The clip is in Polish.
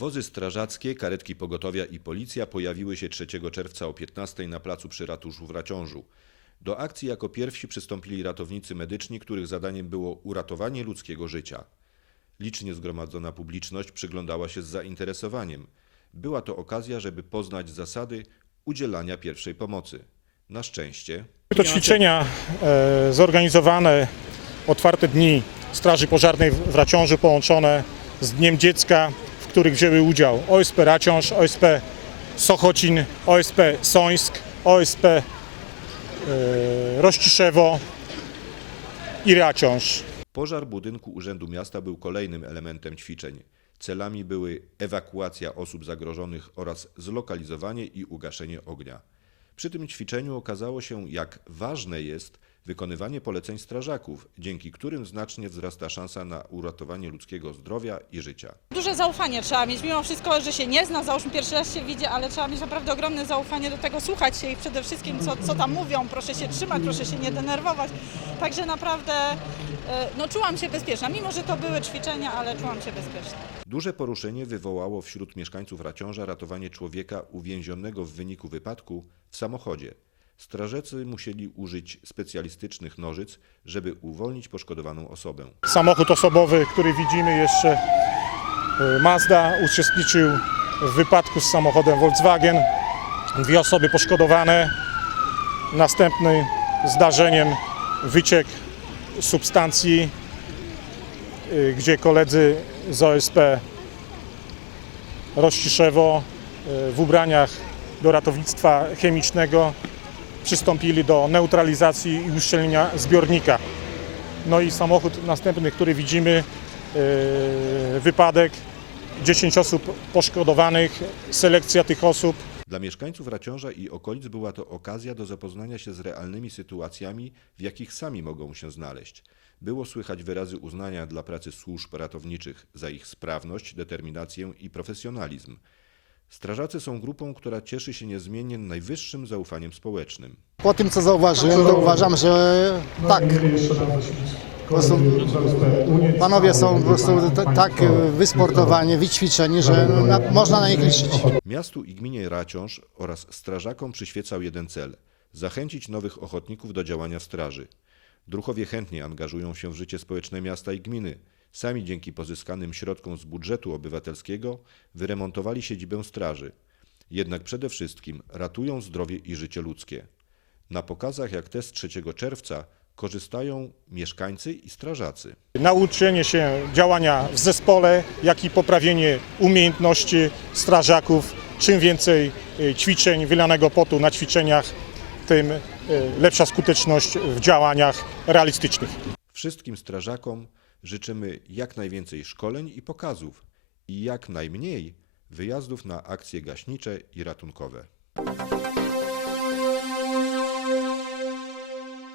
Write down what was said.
Wozy strażackie, karetki pogotowia i policja pojawiły się 3 czerwca o 15 na placu przy ratuszu w Raciążu. Do akcji jako pierwsi przystąpili ratownicy medyczni, których zadaniem było uratowanie ludzkiego życia. Licznie zgromadzona publiczność przyglądała się z zainteresowaniem. Była to okazja, żeby poznać zasady udzielania pierwszej pomocy. Na szczęście To ćwiczenia e, zorganizowane, otwarte dni Straży Pożarnej w Raciążu połączone z Dniem Dziecka, w których wzięły udział OSP Raciąż, OSP Sochocin, OSP Sońsk, OSP e, Rościszewo i Raciąż. Pożar budynku Urzędu Miasta był kolejnym elementem ćwiczeń. Celami były ewakuacja osób zagrożonych oraz zlokalizowanie i ugaszenie ognia. Przy tym ćwiczeniu okazało się, jak ważne jest wykonywanie poleceń strażaków, dzięki którym znacznie wzrasta szansa na uratowanie ludzkiego zdrowia i życia. Duże zaufanie trzeba mieć, mimo wszystko, że się nie zna, załóżmy pierwszy raz się widzi, ale trzeba mieć naprawdę ogromne zaufanie do tego, słuchać się ich przede wszystkim, co, co tam mówią, proszę się trzymać, proszę się nie denerwować. Także naprawdę e, no, czułam się bezpieczna, mimo że to były ćwiczenia, ale czułam się bezpieczna. Duże poruszenie wywołało wśród mieszkańców Raciąża ratowanie człowieka uwięzionego w wyniku wypadku w samochodzie. Strażacy musieli użyć specjalistycznych nożyc, żeby uwolnić poszkodowaną osobę. Samochód osobowy, który widzimy jeszcze, e, Mazda, uczestniczył w wypadku z samochodem Volkswagen. Dwie osoby poszkodowane. Następnym zdarzeniem wyciek substancji, e, gdzie koledzy z OSP Rościszewo e, w ubraniach do ratownictwa chemicznego przystąpili do neutralizacji i uszczelnienia zbiornika. No i samochód następny, który widzimy, yy, wypadek, 10 osób poszkodowanych, selekcja tych osób. Dla mieszkańców Raciąża i okolic była to okazja do zapoznania się z realnymi sytuacjami, w jakich sami mogą się znaleźć. Było słychać wyrazy uznania dla pracy służb ratowniczych za ich sprawność, determinację i profesjonalizm. Strażacy są grupą, która cieszy się niezmiennie najwyższym zaufaniem społecznym. Po tym, co zauważyłem, to uważam, że tak. Po prostu panowie są po prostu t- tak wysportowani, wyćwiczeni, że na, można na nich liczyć. Miastu i gminie Raciąż oraz strażakom przyświecał jeden cel – zachęcić nowych ochotników do działania straży. Druchowie chętnie angażują się w życie społeczne miasta i gminy. Sami dzięki pozyskanym środkom z budżetu obywatelskiego wyremontowali siedzibę straży. Jednak przede wszystkim ratują zdrowie i życie ludzkie. Na pokazach jak te z 3 czerwca korzystają mieszkańcy i strażacy. Nauczenie się działania w zespole, jak i poprawienie umiejętności strażaków. Czym więcej y, ćwiczeń, wylanego potu na ćwiczeniach, tym y, lepsza skuteczność w działaniach realistycznych. Wszystkim strażakom życzymy jak najwięcej szkoleń i pokazów i jak najmniej wyjazdów na akcje gaśnicze i ratunkowe.